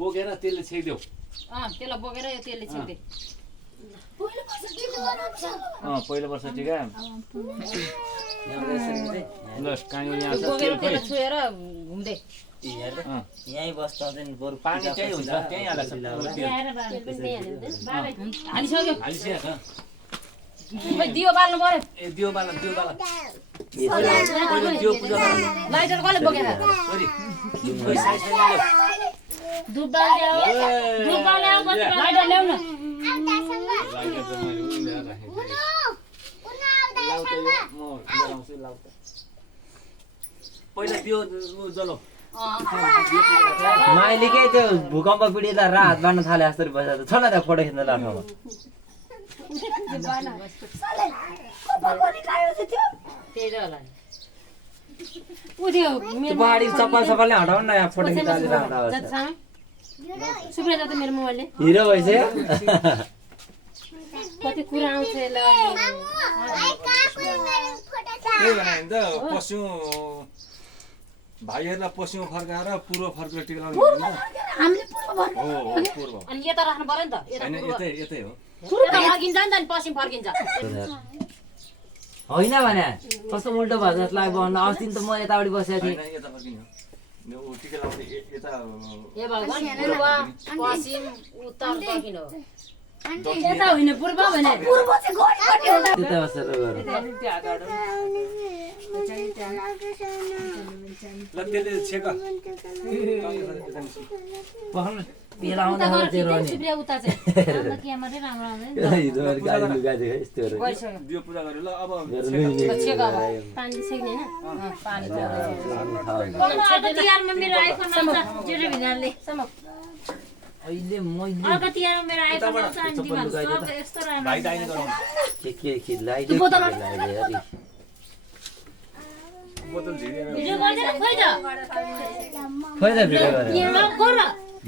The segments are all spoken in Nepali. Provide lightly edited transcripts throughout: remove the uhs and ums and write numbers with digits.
बोकेर त्यसले छेक्देऊ त्यसलाई बोकेर यो तेलले छिक्दे पहिलो वर्ष टिका ल काङ्गो यहाँ छ बोकेर त्यसलाई छोएर घुम्दै यहीँ बस्दा चाहिँ बरु पानी त्यही हुन्छ त्यही हाल्छ हालिसक्यो दियो बाल्नु पर्यो ए दियो बाला लाइटर कसले बोकेर सरी धुप ल्याऊ लाइटर ल्याउ न पहिला त्यो जलो माइलीकै त्यो भूकम्प पीडितलाई राहत बाँड्न थाले जस्तो पैसा त छ न त फोटो खिच्न लाग्नु पहाडी चप्पलले हटाउनु न यहाँ फोटो खिच्न सुप्रिया त मेरो मोबाइलले हिरो भइसक्यो कति कुरा आउँछ त्यही भने त पश्चिम भाइहरूलाई पश्चिम फर्काएर पूर्व फर्केर टिका लाउनु पूर्व अनि यता राख्नु पर्यो नि त यतै हो फर्किन्छ नि त पश्चिम फर्किन्छ होइन भने कस्तो उल्टो भयो जस्तो लाग्यो भन्नु अस्ति त म यतापट्टि बसेको थिएँ यता फर्किनु टिका लाउने यता ए भगवान पूर्व पश्चिम उत्तर दक्षिण हो यता होइन पूर्व भने पूर्व चाहिँ गडी त्यता बसेर गरौँ ल त्यसले छेक पेला आउँदा तेरो नि सुप्रिया उता चाहिँ क्यामेरा राम्रो आउँदैन हिजो गाडी लुगा देखेँ यस्तोहरू दियो पूजा गर्यो ल अब छेक अब पानी छेक्ने हैन पानी तिहारमा मेरो आइफोन आउँछ जेरो भिनाले अहिले मैले अर्को तिहारमा मेरो आइफोन आउँछ अनि दिमाग सब यस्तो राम्रो भाइ दाइने गराउनु के खिच्लाइदियो बोतल झिरेर भिडियो गर्दैन खोइ त खोइ त भिडियो गरे यहाँ गर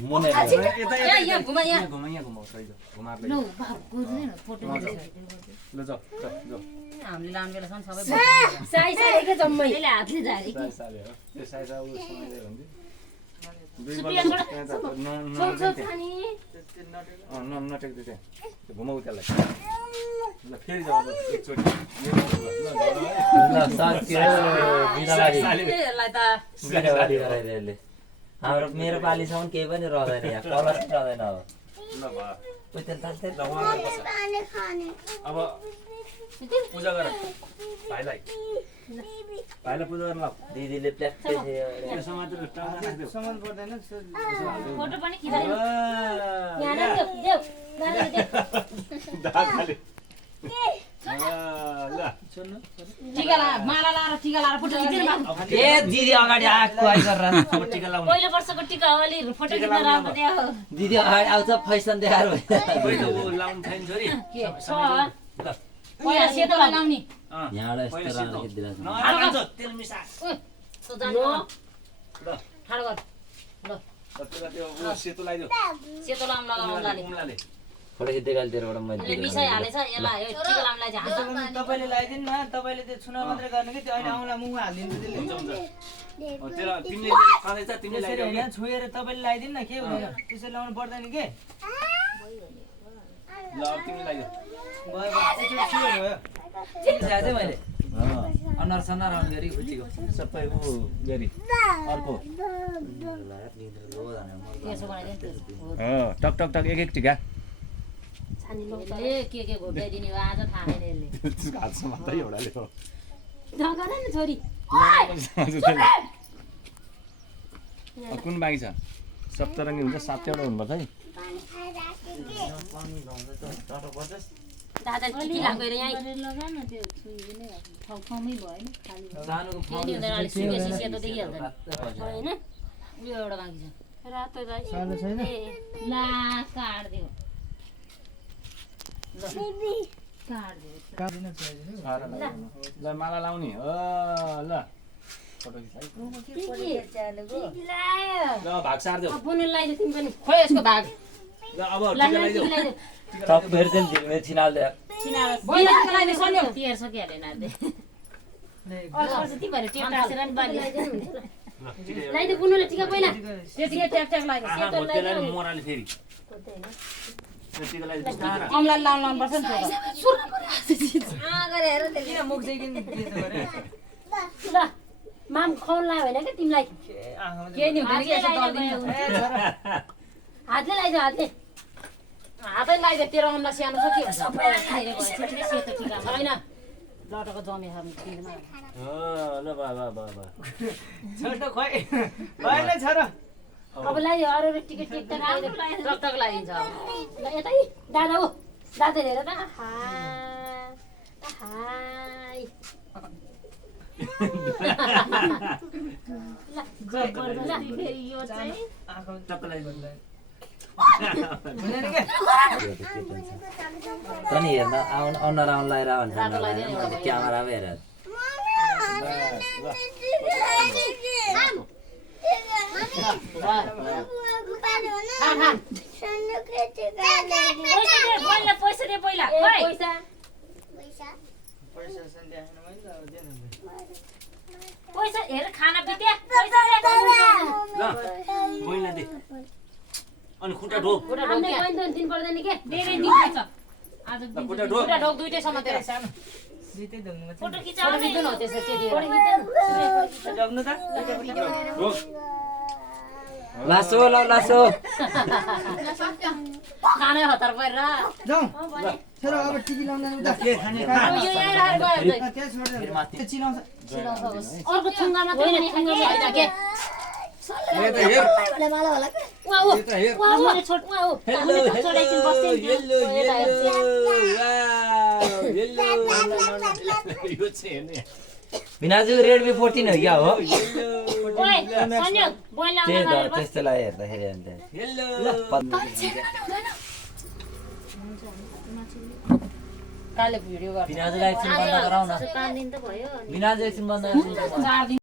मुने यहाँ घुमा यहाँ घुमाउ सही घुमार लौ बाफ गर्नु न फोटो ल जाऊ हामीले लानु बेलासम्म सबै साइ साइकै जम्मै त्यसले हातले झारे कि साले हो त्यो साइज अब समाइदियो भने नटेक त्यो घुमाउ त्यसलाई ल फेरि जाऊ एकचोटि हाम्रो मेरो पालिसम्म केही पनि रहँदैन यहाँ कलर रहँदैन अब पूजा गर भाइलाई पूजा गर्न ल दिदीले प्ल्याक्कै सामान पर्दैन फोटो पनि खिचाइ यहाँ देऊ टिका ला माला लाएर टिका लाएर फोटो खिच्दैन ए दिदी अगाडि आएको आइ गरेर टिका लाउनु पहिलो वर्षको टिका हो अलि फोटो खिच्न राम्रो देऊ दिदी अगाडि आउँछ फैसन देखाएर लाउनु छैन छोरी के छ पहिला सेतो लाउने यहाँबाट यस्तो राम्रो खिचिदिरहेको तेल मिसा त जानु ल ठाडो गर ल त्यो सेतो लगाइदियो सेतो लाम लगाउनलाले फोटो खिच्दै तेरोबाट मैले ले मिसाइ हालेछ यसलाई यो टिका लामलाई चाहिँ हाल्छ तपाईले लगाइदिनु न तपाईले त्यो छुना मात्रै गर्नु कि त्यो अहिले आउँला मुखमा हालिदिनु त्यसले तेरो तिमीले खाँदैछ तिमीले त्यसरी लगाइदियो हैन छोएर तपाईले लगाइदिनु न के हुँदैन त्यसरी लाउनु पर्दैन के ल अब तिमीले लगाइदियो भयो एकचोटि के भयो चाहिँ मैले अनुहार सनार आउने गरी खुसीको सबै ऊ गरी अर्को त्यसो बनाइदिनु टक टक टक एक टिका छानीले के घोटाइदिने हो आज थाहा छैन यसले त्यसको हातसम्म त एउटाले हो ढगान नि छोरी कुन बाँकी छ सप्तरङ्गी हुन्छ 7वटा हुनुपर्छ है दादा के लाग्यो रे यहाँ लगा न त्यो छुइदिने ठाउँमै भयो नि खाली सानोको के नि हुँदैन अलि सुकेसी सेतो देखिहाल्छ हैन यो एउटा बाँकी छ रातो दाइ सानो छैन ला काट्दियो ल काट्दियो काट्दिन छोइदिनु ल माला लाउने हो ल फोटो खिचाइ ल भाग सार्दियो बुनु लगाइदियो तिमी पनि खोइ यसको भाग ल अब टिका लगाइदियो टप फेरि चाहिँ दिने छिनाल्दै तिहार सकिहाल्यो नाच्दै तिमीहरू टेप टाँसेर नि बाली ल टिका लाइदे बुनुले टिका पहिला त्यतिकै ट्याक ट्याक लाग्यो आहा सेतो भोटेलाई लाग्यो मराले फेरि यो टिका लगाइ बिस्तारा कमला लाउनु पर्छ नि त किन मुख चाहिँ किन त्यस्तो गरे ल माम खुवाउन लाग्यो होइन क्या तिमीलाई केही नि हुँदैन कि यसो दल्दिनु ए छोरा हातले लगाइदियो हातले हातै लगाइदियो तेरो अम्ला सानो छ के सेतो टिका छैन लटको जमे ल बा बा बा बा छोटो खोइ भएन छोरा अब लगाइदियो अरू अरू टिकट टिकटक लगाइदियो टकटक लगाइदिन्छ अब ल यतै दादा हो दादा हेर त हाई टक्कलाई पनि हेर्न अनुहार आउन लगाएर भन्छ क्यामेरा हेर पैसा दे पहिला पैसा पैसा सन्ध्या हैन मैले त अब दिनु पैसा हेर खाना बित्या पैसा ल पहिला दे अनि खुट्टा ढोक खुट्टा ढोक दिन पर्दैन के धेरै दिन्छ आज खुट्टा ढोक खुट्टा ढोक दुईटै समातेर सानो दुईटै धुनु मात्र फोटो फोटो खिचाउने खिच्नु हो त्यसो त्यति जग्नु त ढोक लासो ल लासो खानै हतार परेर जाऊ छोरा अब टिकी लाउन उता के खाने यो यहाँ आएर गयो त्यहाँ छोडेर त्यो चिलाउँछ अर्को थुङ्गा मात्रै नि थुङ्गा मात्रै के यता हेर वा हो यता हेर वा हो छोड वा हो हेलो चढाइदिनु बस्दै हेलो हेलो हेलो यो चाहिँ हेर्ने बिनाजु रेडमी 14 हो क्या हो ओइ सन्यो बोल त्यही लाउन त त्यस्तोलाई हेर्दाखेरि अन्त हेलो काले भिडियो गर्छ बिनाजुलाई एकछिन बन्द गराउन आज 5 दिन त भयो बिनाजु एकछिन बन्द गराउन 4 दिन